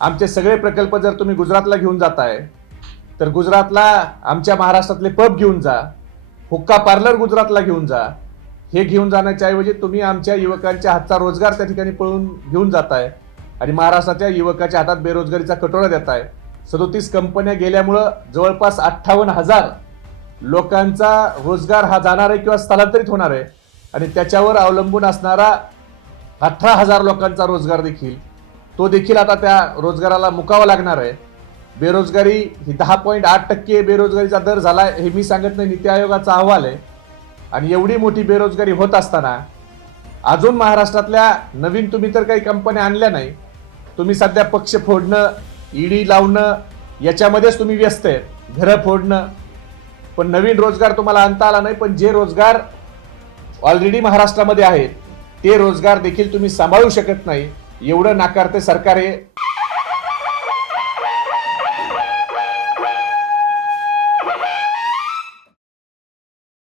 आमचे सगळे प्रकल्प जर तुम्ही गुजरातला घेऊन जाताय तर गुजरातला आमच्या महाराष्ट्रातले पब घेऊन जा हुक्का पार्लर गुजरातला घेऊन जा. हे घेऊन जाण्याच्या ऐवजी तुम्ही आमच्या युवकांच्या हातचा रोजगार त्या ठिकाणी पळून घेऊन जाताय आणि महाराष्ट्राच्या युवकाच्या हातात बेरोजगारीचा कटोरा देताय. सदोतीस कंपन्या गेल्यामुळं जवळपास अठ्ठावन्न हजार लोकांचा रोजगार हा जाणार आहे किंवा स्थलांतरित होणार आहे आणि त्याच्यावर अवलंबून असणारा अठरा हजार लोकांचा रोजगार देखील. तो देखील आता त्या रोजगाराला मुकावा लागणार आहे. बेरोजगारी ही दहा पॉईंट आठ टक्के बेरोजगारीचा दर झाला हे मी सांगत नाही नीती आयोगाचा अहवाल आहे. आणि एवढी मोठी बेरोजगारी होत असताना अजून महाराष्ट्रातल्या नवीन तुम्ही तर काही कंपन्या आणल्या नाही. तुम्ही सध्या पक्ष फोडणं ईडी लावणं याच्यामध्येच तुम्ही व्यस्त आहे. घरं फोडणं. पण नवीन रोजगार तुम्हाला आणता आला नाही पण जे रोजगार ऑलरेडी महाराष्ट्रामध्ये आहेत ते रोजगार देखील तुम्ही सांभाळू शकत नाही. एवढं नाकारते सरकार हे